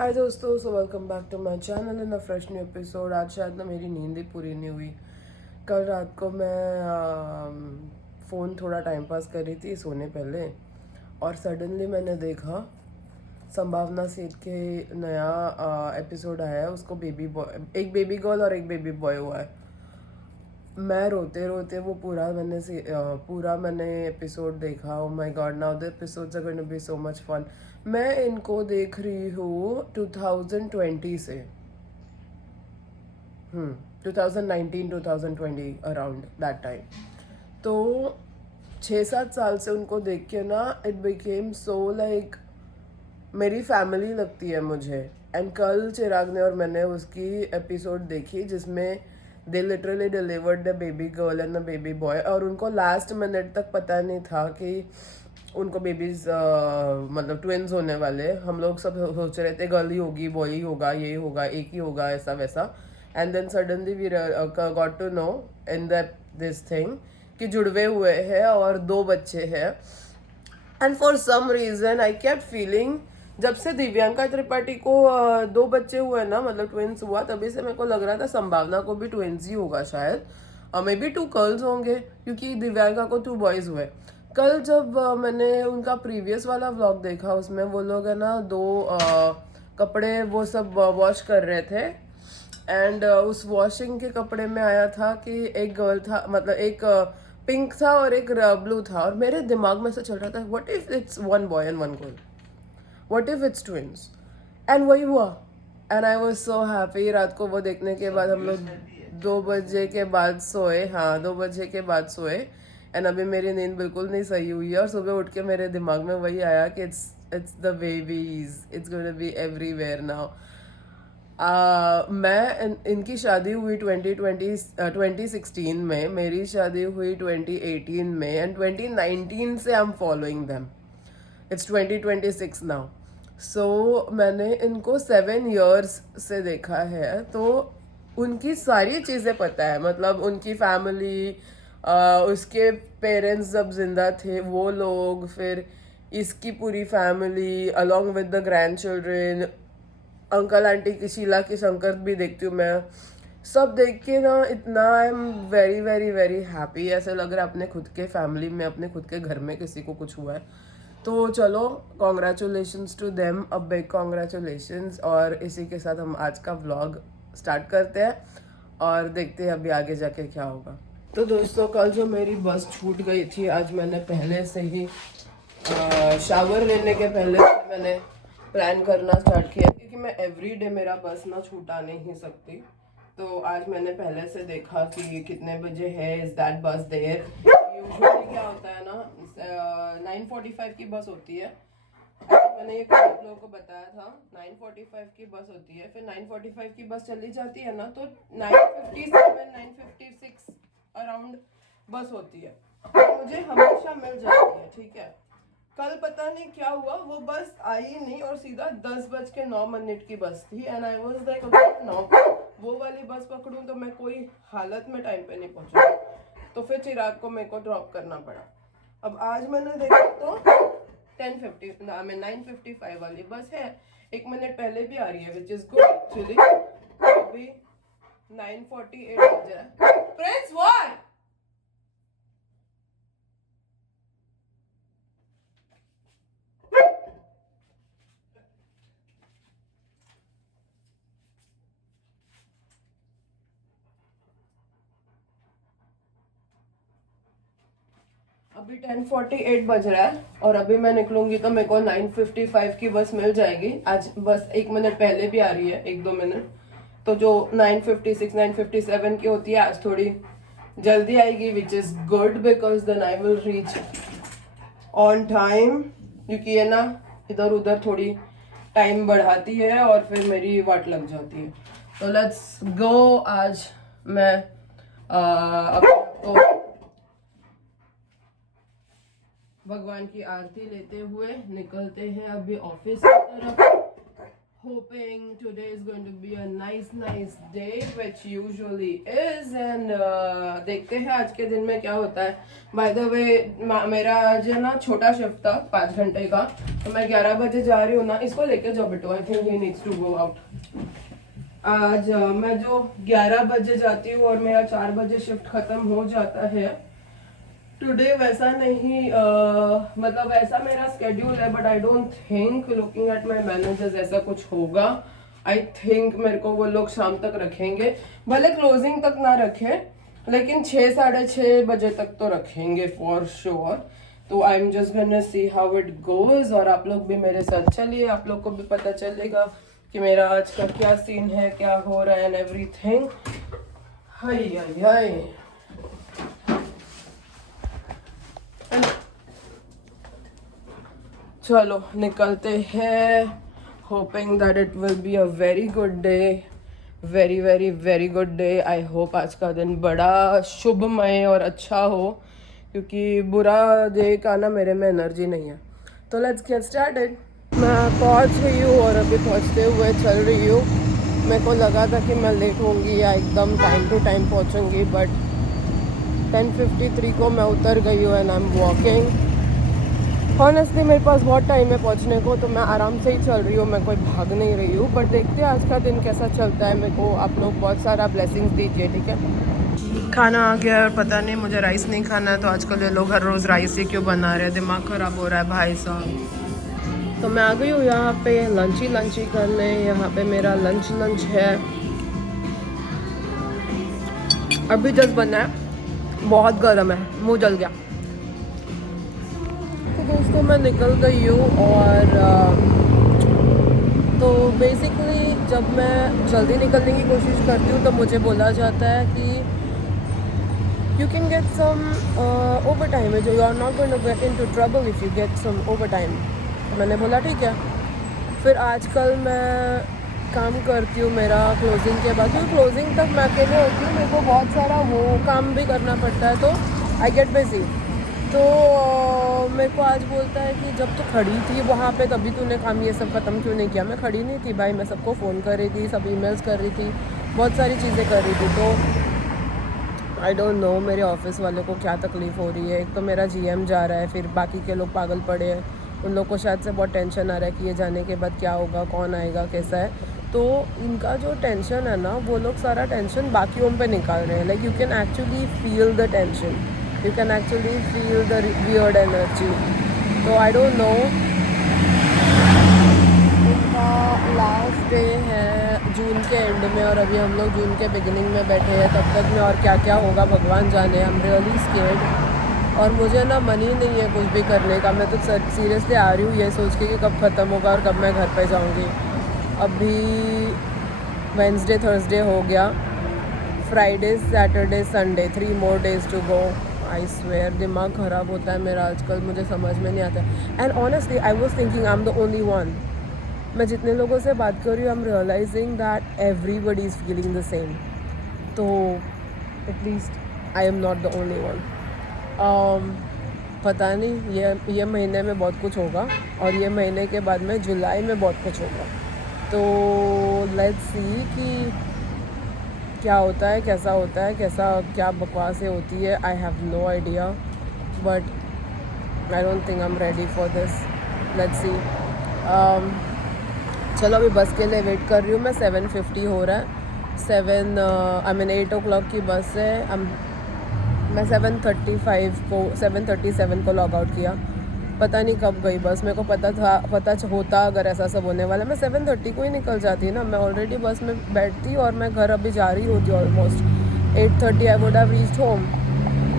हाय दोस्तों, so welcome back to my channel in a fresh new episode. आज शायद ना मेरी नींद ही पूरी नहीं हुई। कल रात को मैं फ़ोन थोड़ा टाइम पास कर रही थी सोने पहले, और सडनली मैंने देखा संभावना सेठ के नया एपिसोड आया है। उसको बेबी बॉय, एक बेबी गर्ल और एक बेबी बॉय हुआ है। मैं रोते रोते वो पूरा मैंने एपिसोड देखा। Oh my God, now the episodes are going to be so much fun. मैं इनको देख रही हूँ 2020 से। 2019 2020 अराउंड दैट टाइम। तो 6-7 साल से उनको देख के ना इट बिकेम सो लाइक मेरी फैमिली लगती है मुझे। एंड कल चिराग ने और मैंने उसकी एपिसोड देखी जिसमें they literally delivered the baby girl and the baby boy, और उनको लास्ट मिनट तक पता नहीं था कि उनको बेबीज मतलब ट्विन्स होने वाले। हम लोग सब सोच रहे थे गर्ल ही होगी, बॉय ही होगा, ये होगा, एक ही होगा, ऐसा वैसा। And then suddenly we got to know in this thing कि जुड़वे हुए हैं और 2 बच्चे हैं। And for some reason I kept feeling, जब से दिव्यांका त्रिपाठी को 2 बच्चे हुए ना, मतलब ट्विंस हुआ, तभी से मेरे को लग रहा था संभावना को भी ट्विंस ही होगा शायद। मे बी 2 गर्ल्स होंगे क्योंकि दिव्यांका को 2 बॉयज हुए। कल जब मैंने उनका प्रीवियस वाला व्लॉग देखा, उसमें वो लोग है ना 2 कपड़े वो सब वॉश कर रहे थे। एंड उस वॉशिंग के कपड़े में आया था कि एक गर्ल था, मतलब एक पिंक था और एक ब्लू था। और मेरे दिमाग में से चल रहा था, what if it's 1 boy and 1 girl, what if it's twins. And वही हुआ। And I was so happy. रात को वो देखने के बाद हम लोग 2 बजे के बाद सोए। हाँ, 2 बजे के बाद सोए। एंड अभी मेरी नींद बिल्कुल नहीं सही हुई है, और सुबह उठ के मेरे दिमाग में वही आया कि it's the babies, it's going to be everywhere now. इनकी शादी हुई 2016 में, मेरी शादी हुई 2018 में, एंड 2019 से I am following them. It's 2026 now. So मैंने इनको 7 years से देखा है, तो उनकी सारी चीज़ें पता है। मतलब उनकी फैमिली, उसके पेरेंट्स जब जिंदा थे वो लोग, फिर इसकी पूरी family along with the grand children, uncle aunty की, शीला की, शंकर भी देखती हूँ मैं। सब देख के ना इतना I am very very very happy. ऐसे लग रहा है अपने खुद के फैमिली में, अपने खुद के घर में किसी को कुछ हुआ है। तो चलो, congratulations to them, a big congratulations. और इसी के साथ हम आज का व्लॉग स्टार्ट करते हैं और देखते हैं अभी आगे जाके क्या होगा। तो दोस्तों, कल जो मेरी बस छूट गई थी, आज मैंने पहले से ही शावर लेने के पहले मैंने प्लान करना स्टार्ट किया, क्योंकि मैं एवरी डे मेरा बस ना छूटा नहीं सकती। तो आज मैंने पहले से देखा कि कितने बजे है, इज दैट बस देयर। यूजुअली क्या होता है ना, 9:45 की बस होती है। मैंने ये आप लोगों को बताया था, 9:45 की बस होती है। फिर 9:45 की बस चली जाती है ना, तो 9:57 9:56 अराउंड बस होती है, तो मुझे हमेशा मिल जाती है। ठीक है, कल पता नहीं क्या हुआ, वो बस आई नहीं और सीधा 10:09 की बस थी। एंड आई वाज लाइक, अगर 9 वो वाली बस पकड़ूं तो मैं कोई हालत में टाइम पे नहीं पहुंचूंगी। तो फिर चिराग को मेरे को ड्रॉप करना पड़ा। अब आज मैंने देखा तो 9:55 वाली बस है। 1 मिनट पहले भी आ रही है, विच इज गुड एक्चुअली। अभी 9:48 बज रहा है। Prince, what? अभी 10:48 बज रहा है, और अभी मैं निकलूंगी तो मेरे को 9:55 की बस मिल जाएगी। आज बस 1 मिनट पहले भी आ रही है, 1-2 मिनट। तो जो 9:56 9:57 की होती है, आज थोड़ी जल्दी आएगी, which is good, because then I will reach on time. क्योंकि ये ना इधर उधर थोड़ी टाइम बढ़ाती है और फिर मेरी वाट लग जाती है। तो लेट्स गो। आज मैं अपने आपको भगवान की आरती लेते हुए निकलते हैं अभी ऑफिस की तरफ। Hope hoping today is going to be a nice day which usually is and देखते हैं आज के दिन में क्या होता है. By the way मेरा आज ना छोटा शिफ्ट था 5 घंटे का, तो मैं 11 बजे जा रही हूँ ना. इसको लेके जाओ बेटो, I think he needs to go out. आज मैं जो 11 बजे जाती हूँ और मेरा 4 बजे शिफ्ट खत्म हो जाता है. टुडे वैसा नहीं मतलब वैसा मेरा स्केड्यूल है, but I don't think looking at my managers ऐसा कुछ होगा. आई थिंक मेरे को वो लोग शाम तक रखेंगे, भले क्लोजिंग तक ना रखें, लेकिन 6 साढ़े 6 बजे तक तो रखेंगे फॉर श्योर. तो I am just gonna see how it goes. और आप लोग भी मेरे साथ चलिए, आप लोग को भी पता चलेगा कि मेरा आज का क्या सीन है, क्या हो रहा है एंड एवरीथिंग. हाय हाय हाय. चलो निकलते हैं. Hoping that it will be a very good day, very very very good day. I hope आज का दिन बड़ा शुभमय और अच्छा हो, क्योंकि बुरा डे का ना मेरे में एनर्जी नहीं है. तो लेट्स गेट स्टार्टेड. मैं पहुंच रही हूँ और अभी पहुंचते हुए चल रही हूँ. मेरे को लगा था कि मैं लेट होंगी या एकदम टाइम टू टाइम पहुंचूंगी, बट 10:53 को मैं उतर गई हूँ and I am walking. Honestly मेरे पास बहुत टाइम है पहुंचने को, तो मैं आराम से ही चल रही हूँ, मैं कोई भाग नहीं रही हूँ. बट देखते हैं आज का दिन कैसा चलता है. मेरे को आप लोग बहुत सारा ब्लेसिंग्स दीजिए, ठीक है. खाना आ गया, पता नहीं मुझे राइस नहीं खाना है, तो आजकल ये लोग हर रोज़ राइस ही क्यों बना रहे हैं, दिमाग ख़राब हो रहा है भाई साहब. तो मैं आ गई हूँ यहाँ पे लंच ही करने. यहाँ पे मेरा लंच है, अभी जस्ट बना है, बहुत गर्म है, मुँह जल गया. दोस्तों मैं निकल गई हूँ और तो बेसिकली जब मैं जल्दी निकलने की कोशिश करती हूँ तो मुझे बोला जाता है कि you can get some over time, you are not going to get into trouble if you get some over time. मैंने बोला ठीक है. फिर आजकल मैं काम करती हूँ मेरा क्लोजिंग के बाद, क्योंकि क्लोजिंग तक मैं अकेले होती हूँ, मेरे को बहुत सारा वो काम भी करना पड़ता है, तो आई गेट बिजी. तो मेरे को आज बोलता है कि जब तू खड़ी थी वहाँ पे तभी तूने काम ये सब ख़त्म क्यों नहीं किया. मैं खड़ी नहीं थी भाई, मैं सबको फ़ोन कर रही थी, सब ईमेल्स कर रही थी, बहुत सारी चीज़ें कर रही थी. तो आई डोंट नो मेरे ऑफिस वालों को क्या तकलीफ़ हो रही है. एक तो मेरा जीएम जा रहा है, फिर बाकी के लोग पागल पड़े हैं, उन लोग को शायद से बहुत टेंशन आ रहा है कि ये जाने के बाद क्या होगा, कौन आएगा, कैसा है. तो इनका जो टेंशन है ना, वो लोग सारा टेंशन बाकियों पे निकाल रहे हैं. Like you can actually feel the tension, you can actually feel the weird energy. So I don't know. इनका लास्ट डे है जून के एंड में और अभी हम लोग जून के बिगिनिंग में बैठे हैं. तब तक में और क्या क्या होगा भगवान जाने. आई एम रियली स्केर्ड और मुझे ना मन ही नहीं है कुछ भी करने का. मैं तो सीरियसली आ रही हूँ ये सोच के कि कब ख़त्म होगा और कब मैं घर पे जाऊँगी. अभी वेंसडे थर्सडे हो गया, Friday Saturday Sunday, 3 more days to go. I swear दिमाग ख़राब होता है मेरा आजकल, मुझे समझ में नहीं आता. And honestly I was thinking I am the only one. मैं जितने लोगों से बात कर रही हूँ I am realising that everybody is feeling the same. तो at least I am not the only one. पता नहीं ये महीने में बहुत कुछ होगा और ये महीने के बाद में जुलाई में बहुत कुछ होगा. तो लेट्स सी कि क्या होता है, कैसा होता है, क्या बकवासें होती है. I have no idea, but I don't think I am ready for this. Let's see. चलो अभी बस के लिए वेट कर रही हूँ मैं. 7:50 हो रहा है. 8 o'clock की बस है. मैं 7:37 को लॉग आउट किया. पता नहीं कब गई बस. मेरे को पता होता अगर ऐसा सब होने वाला, मैं 7:30 को ही निकल जाती ना. मैं ऑलरेडी बस में बैठती और मैं घर अभी जा रही होती almost 8:30. I would have reached home.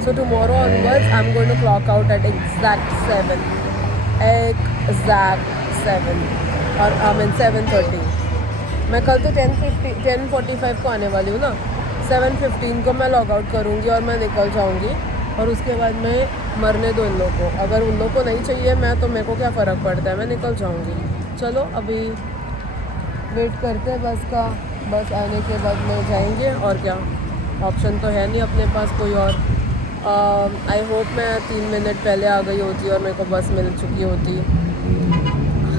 So tomorrow onwards I am going to clock out at exact 7 और आई मीन 7:30. मैं कल तो 10:45 को आने वाली हूँ ना. 7:15 को मैं लॉग आउट करूँगी और मैं निकल जाऊँगी. और उसके बाद मैं मरने दो इन लोगों को. अगर उन लोगों को नहीं चाहिए मैं, तो मेरे को क्या फ़र्क पड़ता है, मैं निकल जाऊँगी. चलो अभी वेट करते हैं बस का. बस आने के बाद में जाएंगे और क्या, ऑप्शन तो है नहीं अपने पास कोई और. आई होप मैं 3 मिनट पहले आ गई होती और मेरे को बस मिल चुकी होती.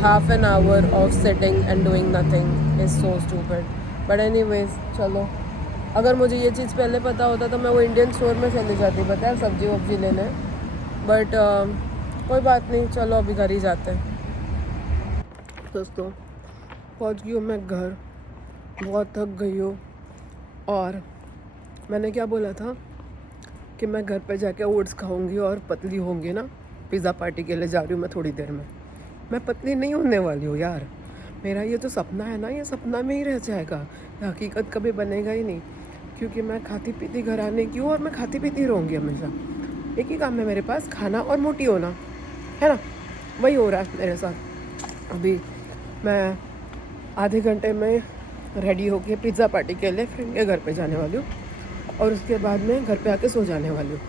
half an hour of sitting and doing nothing is so stupid. But anyways, चलो, अगर मुझे ये चीज़ पहले पता होता तो मैं वो इंडियन स्टोर में चली जाती, पता है, सब्जी वब्जी लेने. बट कोई बात नहीं, चलो अभी घर ही जाते हैं. दोस्तों, पहुंच गई हूँ मैं घर, बहुत थक गई हूँ. और मैंने क्या बोला था कि मैं घर पे जाके ओट्स खाऊंगी और पतली होंगी ना. पिज़्ज़ा पार्टी के लिए जा रही हूँ मैं थोड़ी देर में. मैं पतली नहीं होने वाली हूँ यार. मेरा ये जो सपना है ना, ये सपना में ही रह जाएगा, हकीकत कभी बनेगा ही नहीं. क्योंकि मैं खाती पीती घर आने की हूँ और मैं खाती पीती रहूँगी हमेशा. एक ही काम है मेरे पास, खाना और मोटी होना, है ना. वही हो रहा है मेरे साथ. अभी मैं आधे घंटे में रेडी होके पिज़्ज़ा पार्टी के लिए फ्रेंड के घर पे जाने वाली हूँ. और उसके बाद में घर पे आके सो जाने वाली हूँ.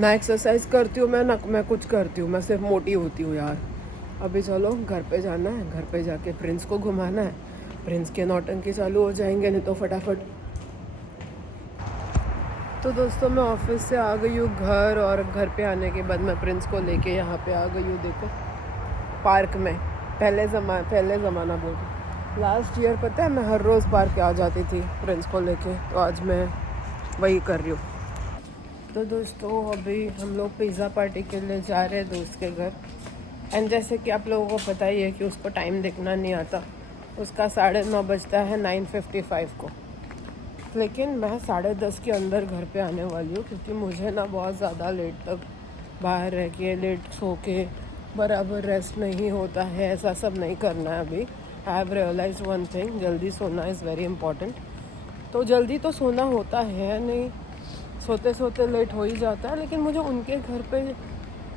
ना एक्सरसाइज करती हूँ मैं, ना मैं कुछ करती हूँ, मैं सिर्फ मोटी होती हूँ यार. अभी चलो घर पे जाना है, घर पे जाके प्रिंस को घुमाना है. प्रिंस के नौटंकी चालू हो जाएंगे नहीं तो फटाफट. तो दोस्तों, मैं ऑफिस से आ गई हूँ घर, और घर पे आने के बाद मैं प्रिंस को लेके यहाँ पे आ गई हूँ. देखो, पार्क में. पहले ज़माना बोल, लास्ट ईयर पता है मैं हर रोज़ पार्क आ जाती थी प्रिंस को लेके. तो आज मैं वही कर रही हूँ. तो दोस्तों, अभी हम लोग पिज़्ज़ा पार्टी के लिए जा रहे हैं दोस्त के घर. एंड जैसे कि आप लोगों को पता ही है कि उसको टाइम देखना नहीं आता. उसका 9:30 बजता है 9:55 को. लेकिन मैं 10:30 के अंदर घर पे आने वाली हूँ, क्योंकि मुझे ना बहुत ज़्यादा लेट तक बाहर रह के, लेट सो के बराबर रेस्ट नहीं होता है. ऐसा सब नहीं करना है अभी. I have realise one thing, जल्दी सोना इज़ वेरी इंपॉर्टेंट. तो जल्दी तो सोना होता है नहीं, सोते सोते लेट हो ही जाता है. लेकिन मुझे उनके घर पे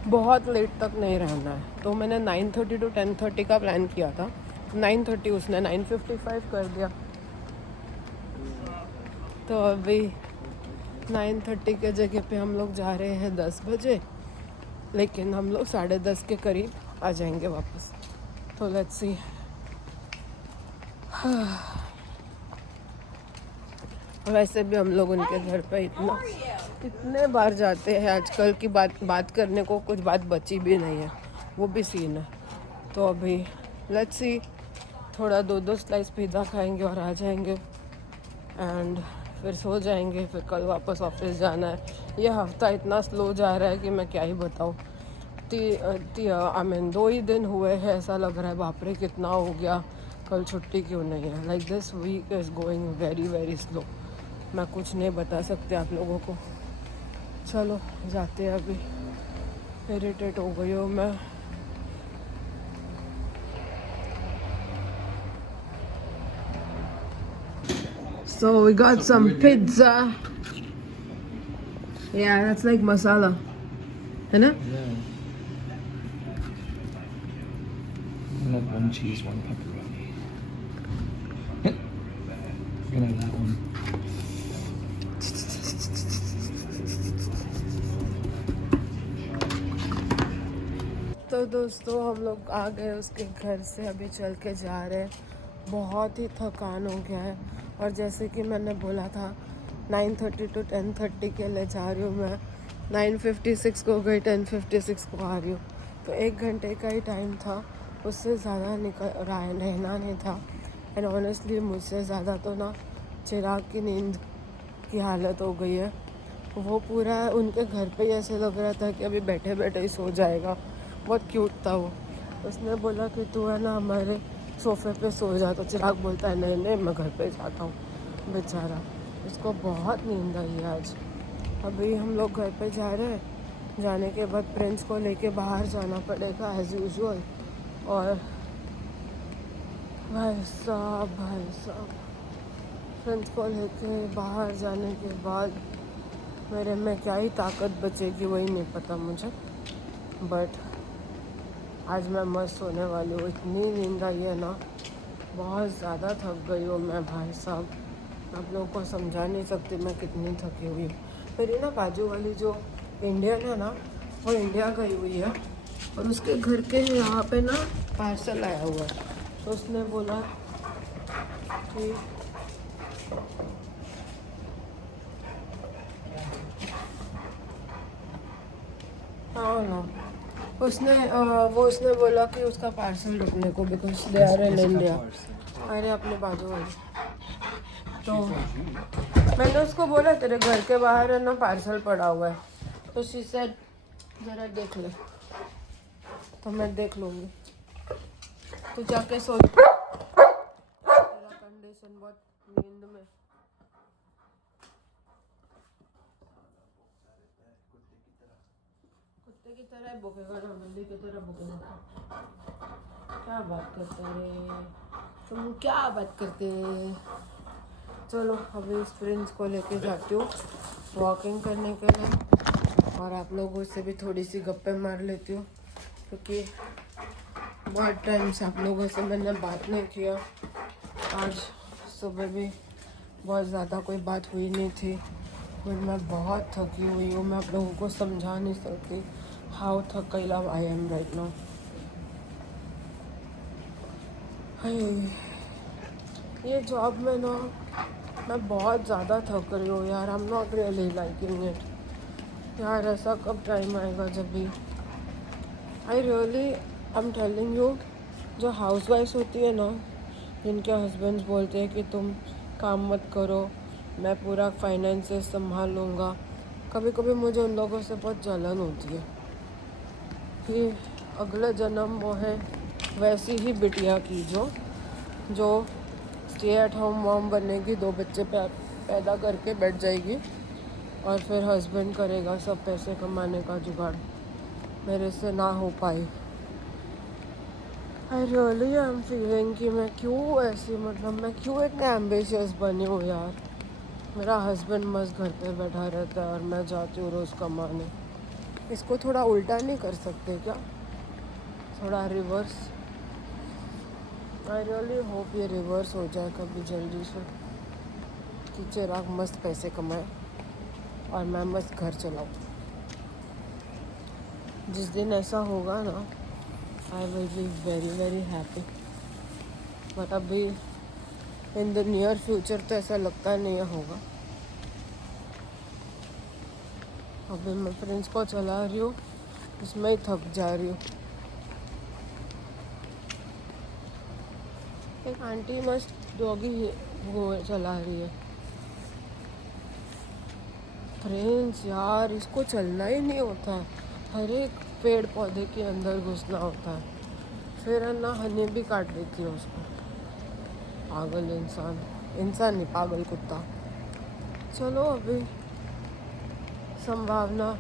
बहुत लेट तक नहीं रहना है. तो मैंने 9:30 to 10:30 का प्लान किया था. 9:30 उसने 9:55 कर दिया. तो अभी 9:30 के जगह पे हम लोग जा रहे हैं 10 बजे. लेकिन हम लोग 10:30 के करीब आ जाएंगे वापस. तो लेट्स सी. वैसे भी हम लोग उनके घर पे इतने बार जाते हैं आजकल की बात करने को कुछ बात बची भी नहीं है. वो भी सीन है. तो अभी लेट्स सी, थोड़ा 2 स्लाइस पिज़्ज़ा खाएंगे और आ जाएंगे. एंड फिर सो जाएंगे. फिर कल वापस ऑफिस जाना है. ये हफ्ता इतना स्लो जा रहा है कि मैं क्या ही बताऊँ. आई मीन 2 ही दिन हुए हैं, ऐसा लग रहा है बाप रे कितना हो गया, कल छुट्टी क्यों नहीं है. Like this week is going very very slow. मैं कुछ नहीं बता सकते आप लोगों को. चलो जाते हैं अभी. इरिटेट हो गई हूँ मैं. So we got some pizza. Yeah, that's like masala. है ना? Yeah. I'm gonna have 1 cheese, 1 pepperoni. I'm gonna have that one. तो दोस्तों, हम लोग आ गए उसके घर से. अभी चल के जा रहे हैं. बहुत ही थकान हो गया है. और जैसे कि मैंने बोला था 9:30 to 10:30 के लिए जा रही हूँ मैं. 9:56 को गई, 10:56 को आ रही हूँ. तो 1 घंटे का ही टाइम था, उससे ज़्यादा रहना नहीं था. एंड ऑनेस्टली मुझसे ज़्यादा तो ना चिराग की नींद की हालत हो गई है. वो पूरा उनके घर पे ही ऐसे लग रहा था कि अभी बैठे बैठे ही सो जाएगा. बहुत क्यूट था वो. उसने बोला कि तू है ना हमारे सोफ़े पे सो जा. तो चिराग बोलता है नहीं नहीं, मैं घर पे जाता हूँ. बेचारा, उसको बहुत नींद आई है आज. अभी हम लोग घर पे जा रहे हैं. जाने के बाद प्रिंस को लेके बाहर जाना पड़ेगा एज़ यूजुअल. और भाई साहब प्रिंस को लेके बाहर जाने के बाद मेरे में क्या ही ताकत बचेगी वही नहीं पता मुझे. बट आज मैं मस्त होने वाली हूँ. इतनी नींद आई है ना, बहुत ज़्यादा थक गई हूँ मैं भाई साहब. आप लोगों को समझा नहीं सकती मैं कितनी थकी हुई हूँ. मेरी ना बाजू वाली जो इंडियन है ना, वो इंडिया गई हुई है. और उसके घर के यहाँ पे ना पार्सल आया हुआ है. तो उसने बोला कि हाँ ना, उसने बोला कि उसका पार्सल रखने को, because they are in India. अरे अपने बाजू वाले, तो मैंने उसको बोला तेरे घर के बाहर है ना पार्सल पड़ा हुआ है, तो शी सेड जरा देख ले। तो मैं देख लूँगी, तू जाके सो। तेरा कंडीशन बहुत नींद में। कुत्ते की तरह भूखेगा ना, बिल्ली की तरह भूखेगा। क्या बात करते रे तुम, क्या बात करते। चलो अभी इस प्रिंस को लेके जाती हूँ वॉकिंग करने के लिए, और आप लोगों से भी थोड़ी सी गप्पे मार लेती हूँ, क्योंकि बहुत टाइम से आप लोगों से मैंने बात नहीं किया। आज सुबह भी बहुत ज़्यादा कोई बात हुई नहीं थी, और मैं बहुत थकी हुई हूँ। मैं आप लोगों को समझा नहीं सकती हाउ थकेला आई एम राइट नाउ। ये जॉब में ना मैं बहुत ज़्यादा थक रही हूँ यार। I am not really liking it यार। ऐसा कब टाइम आएगा जब भी आई एम टेलिंग यू, जो हाउस वाइफ होती है ना, जिनके हस्बैंड्स बोलते हैं कि तुम काम मत करो, मैं पूरा फाइनेंसेस संभाल लूँगा, कभी कभी मुझे उन लोगों से बहुत जलन होती है कि अगले जन्म वो है वैसी ही बिटिया की जो स्टे एट होम मॉम बनेगी, 2 बच्चे पैदा करके बैठ जाएगी, और फिर हस्बैंड करेगा सब पैसे कमाने का जुगाड़। मेरे से ना हो पाई। आई रियली एम फीलिंग कि मैं क्यों ऐसी, मतलब मैं क्यों इतने एम्बिशियस बनी हूँ यार। मेरा हस्बैंड मस्त घर पे बैठा रहता है और मैं जाती हूँ रोज़ कमाने। इसको थोड़ा उल्टा नहीं कर सकते क्या, थोड़ा रिवर्स। आई रियली होप ये रिवर्स हो जाए कभी जल्दी से, कि चिराग मस्त पैसे कमाए और मैं मस्त घर चलाऊँ। जिस दिन ऐसा होगा ना, I will be very very happy. But अभी इन द नियर फ्यूचर तो ऐसा लगता नहीं होगा। अभी मैं प्रिंस को चला रही हूँ, उसमें ही थक जा रही हूँ। एक आंटी मस्त डॉगी वो चला रही है। प्रिंस यार, इसको चलना ही नहीं होता है, हर एक पेड़ पौधे के अंदर घुसना होता है, फिर है ना हनी भी काट देती है उसको। पागल इंसान, इंसान नहीं पागल कुत्ता। चलो अभी संभावना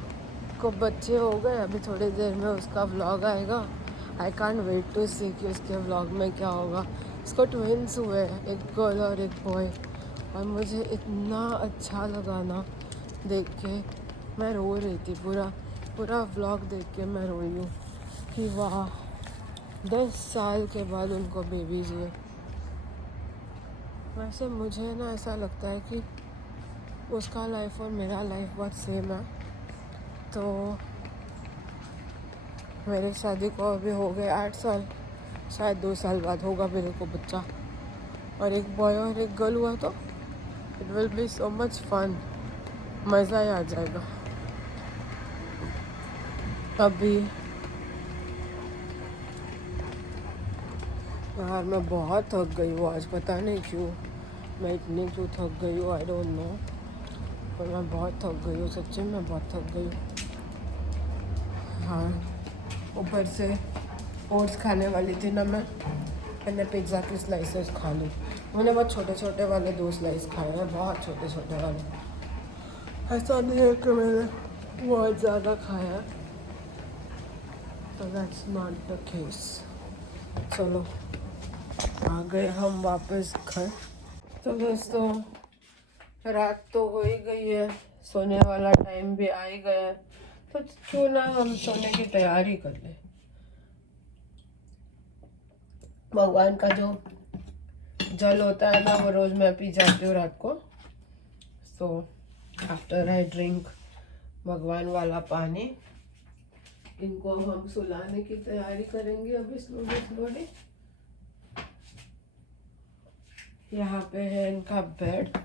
को बच्चे हो गए, अभी थोड़ी देर में उसका व्लॉग आएगा। आई कांट वेट टू सी कि उसके व्लॉग में क्या होगा। उसको ट्विंस हुए, एक गर्ल और एक बॉय, और मुझे इतना अच्छा लगा ना देख के। मैं रो रही थी, पूरा व्लॉग देख के मैं रोई हूँ कि वाह, 10 साल के बाद उनको बेबीज हुए। वैसे मुझे ना ऐसा लगता है कि उसका लाइफ और मेरा लाइफ बहुत सेम है। तो मेरी शादी को अभी हो गए 8 साल, शायद 2 साल बाद होगा मेरे को बच्चा, और एक बॉय और एक गर्ल हुआ तो it will be so much fun, मज़ा ही आ जाएगा। अभी यार मैं बहुत थक गई हूँ आज, पता नहीं क्यों मैं इतनी क्यों थक गई हूँ, आई डोंट नो, पर मैं बहुत थक गई हूँ, सच्ची में बहुत थक गई हूँ। हाँ, ऊपर से ओट्स खाने वाली थी ना मैंने पिज़्ज़ा की स्लाइसेस खा ली। मैंने बहुत छोटे छोटे वाले 2 स्लाइस खाए हैं, बहुत छोटे छोटे वाले। ऐसा नहीं है कि मैंने बहुत ज़्यादा खाया, तो दैट्स नॉट द केस। चलो आ गए हम वापस घर। तो दोस्तों रात तो हो ही गई है, सोने वाला टाइम भी आ ही गया है, तो क्यों ना हम सोने की तैयारी कर लें। भगवान का जो जल होता है ना, वो रोज़ मैं पी जाती हूँ रात को। सो आफ्टर आई ड्रिंक भगवान वाला पानी, इनको हम सुलाने की तैयारी करेंगे अभी स्लोली। यहाँ पे है इनका बेड,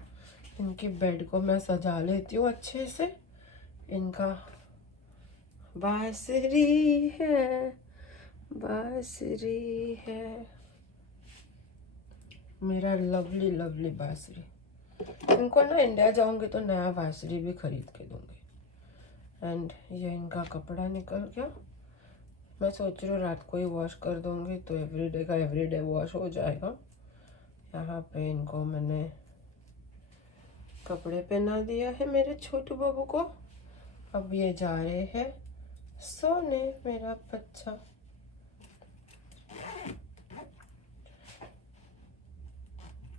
इनके बेड को मैं सजा लेती हूँ अच्छे से। इनका बांसुरी है, बांसुरी है, मेरा लवली लवली बांसुरी। इनको ना इंडिया जाऊंगी तो नया बांसुरी भी खरीद के दूंगी। एंड ये इनका कपड़ा निकल गया। मैं सोच रही हूँ रात को ही वॉश कर दूंगी तो एवरीडे का एवरीडे वॉश हो जाएगा। यहाँ पे इनको मैंने कपड़े पहना दिया है मेरे छोटू बाबू को। अब ये जा रहे हैं सोने, मेरा बच्चा।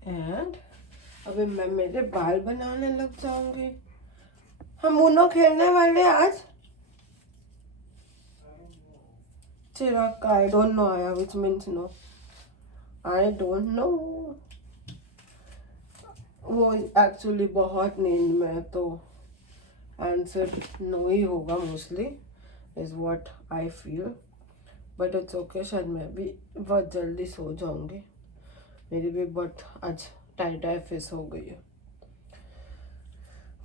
एंड अभी मैं मेरे बाल बनाने लग जाऊंगी। हम उनो खेलने वाले आज। चिराग का आई डोंट नो आया, which means no. I don't know. वो एक्चुअली बहुत नींद में है तो आंसर नो ही होगा mostly, is what I feel. But it's okay, शायद मैं भी बहुत जल्दी सो जाऊंगी। मेरी भी बहुत आज टाइट फेस हो गई है।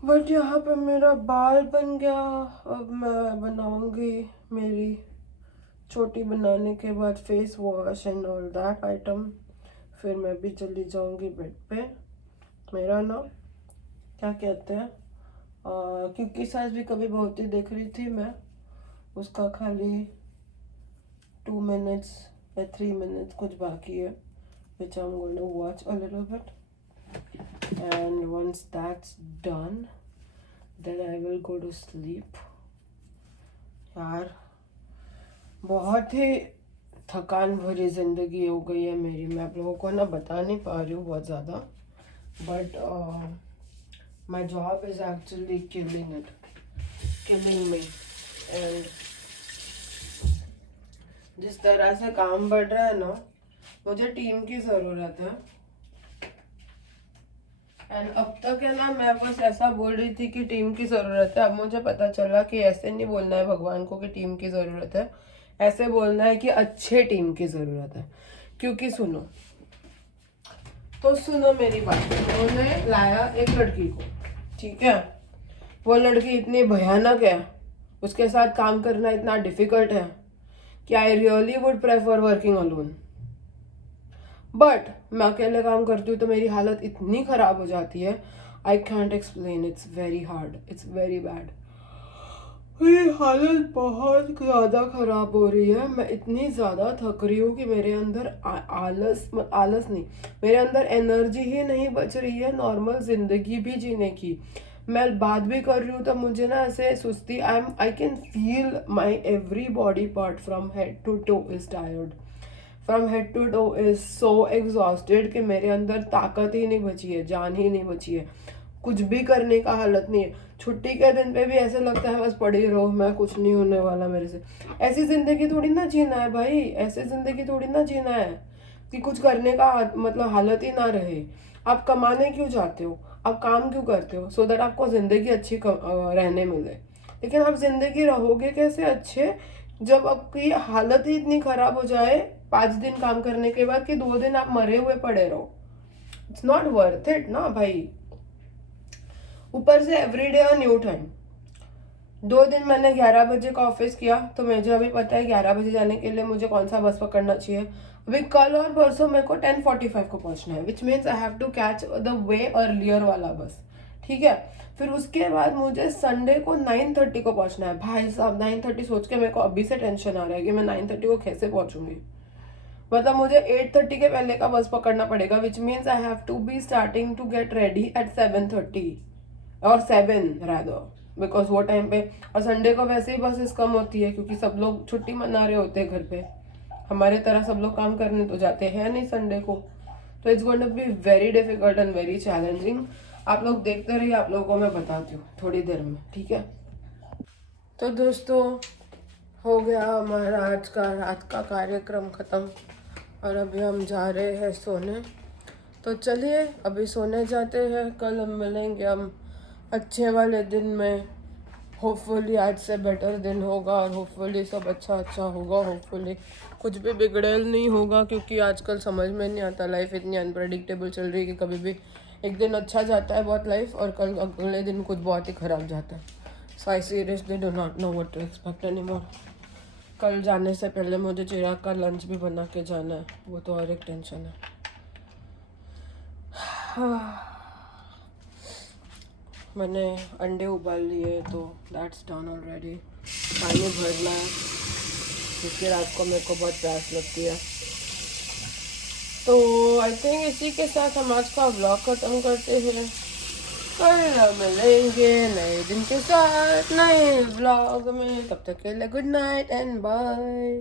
बट यहाँ पे मेरा बाल बन गया। अब मैं बनाऊंगी मेरी छोटी बनाने के बाद face wash and all that item. फिर मैं भी चली जाऊंगी बेड पे। मेरा ना क्या कहते हैं क्योंकि सास भी कभी बहुत ही देख रही थी मैं, उसका खाली 2 minutes या 3 minutes कुछ बाकी है, which I'm going to watch a little bit. And once that's done, then I will go to sleep. यार बहुत ही थकान भरी ज़िंदगी हो गई है मेरी। मैं आप लोगों को ना बता नहीं पा रही हूँ बहुत ज़्यादा, but my job is actually killing me. And जिस तरह से काम बढ़ रहा है ना, मुझे टीम की ज़रूरत है। एंड अब तक है ना मैं बस ऐसा बोल रही थी कि टीम की ज़रूरत है। अब मुझे पता चला कि ऐसे नहीं बोलना है भगवान को कि टीम की ज़रूरत है, ऐसे बोलना है कि अच्छे टीम की ज़रूरत है। क्योंकि सुनो मेरी बात। उन्होंने लाया एक लड़की को, ठीक है, वो लड़की इतनी भयानक है, उसके साथ काम करना इतना डिफ़िकल्ट है कि I really would prefer working alone. But मैं अकेले काम करती हूँ तो मेरी हालत इतनी ख़राब हो जाती है, I can't explain. It's very hard, it's very bad. मेरी हालत बहुत ज़्यादा ख़राब हो रही है। मैं इतनी ज़्यादा थक रही हूँ कि मेरे अंदर आलस नहीं, मेरे अंदर एनर्जी ही नहीं बच रही है नॉर्मल ज़िंदगी भी जीने की। मैं बात भी कर रही हूँ तो मुझे ना ऐसे सुस्ती, I can feel my every body part from head to toe is tired, from head to toe is so exhausted कि मेरे अंदर ताकत ही नहीं बची है, जान ही नहीं बची है, कुछ भी करने का हालत नहीं है। छुट्टी के दिन पे भी ऐसे लगता है बस पड़ी रहो, मैं कुछ नहीं होने वाला मेरे से। ऐसी ज़िंदगी थोड़ी ना जीना है भाई, ऐसे ज़िंदगी थोड़ी ना जीना है कि कुछ करने का मतलब हालत ही ना रहे। आप कमाने क्यों जाते हो, आप काम क्यों करते हो? सो दैट आपको ज़िंदगी अच्छी रहने मिले। लेकिन आप ज़िंदगी रहोगे कैसे अच्छे जब आपकी हालत ही इतनी ख़राब हो जाए 5 दिन काम करने के बाद कि 2 दिन आप मरे हुए पड़े रहो। इट्स नॉट वर्थ इट ना भाई। ऊपर से एवरीडे अ न्यू टाइम। 2 दिन मैंने 11 बजे का ऑफिस किया तो मुझे अभी पता है 11 बजे जाने के लिए मुझे कौन सा बस पकड़ना चाहिए। अभी कल और परसों मेरे को 10:45 को पहुंचना है, which means I have to catch the way earlier वाला बस, ठीक है। फिर उसके बाद मुझे संडे को 9:30 को पहुंचना है। भाई साहब 9:30 सोच के मेरे को अभी से टेंशन आ रहा है कि मैं 9:30 को कैसे पहुंचूंगी। मतलब मुझे 8:30 के पहले का बस पकड़ना पड़ेगा, which means I have to be starting to get ready at 7:30 और 7 रादर, बिकॉज वो टाइम पे। और संडे को वैसे ही बसेस कम होती है क्योंकि सब लोग छुट्टी मना रहे होते हैं घर पे। हमारे तरह सब लोग काम करने तो जाते हैं नहीं संडे को। तो it's going to be very difficult and very challenging. आप लोग देखते रहिए, आप लोगों को मैं बताती हूँ थोड़ी देर में, ठीक है। तो दोस्तों हो गया हमारा आज का रात का कार्यक्रम ख़त्म और अभी हम जा रहे हैं सोने। तो चलिए अभी सोने जाते हैं, कल हम मिलेंगे हम अच्छे वाले दिन में। होपफुली आज से बेटर दिन होगा और होपफुली सब अच्छा होगा। होपफुली कुछ भी बिगड़ेल नहीं होगा क्योंकि आजकल समझ में नहीं आता, लाइफ इतनी अनप्रेडिक्टेबल चल रही है कि कभी भी एक दिन अच्छा जाता है बहुत लाइफ और कल अगले दिन कुछ बहुत ही ख़राब जाता है। I seriously do not know what to expect anymore. कल जाने से पहले मुझे चिराग का लंच भी बना के जाना है, वो तो और एक टेंशन है. मैंने अंडे उबाल लिए तो दैट्स डन ऑलरेडी. पानी भरना है क्योंकि रात को मेरे को बहुत प्यास लगती है. तो आई थिंक इसी के साथ हम आज का व्लॉग ख़त्म करते हैं. कल मिलेंगे नए दिन के साथ नए व्लॉग में. तब तक के लिए गुड नाइट एंड बाय.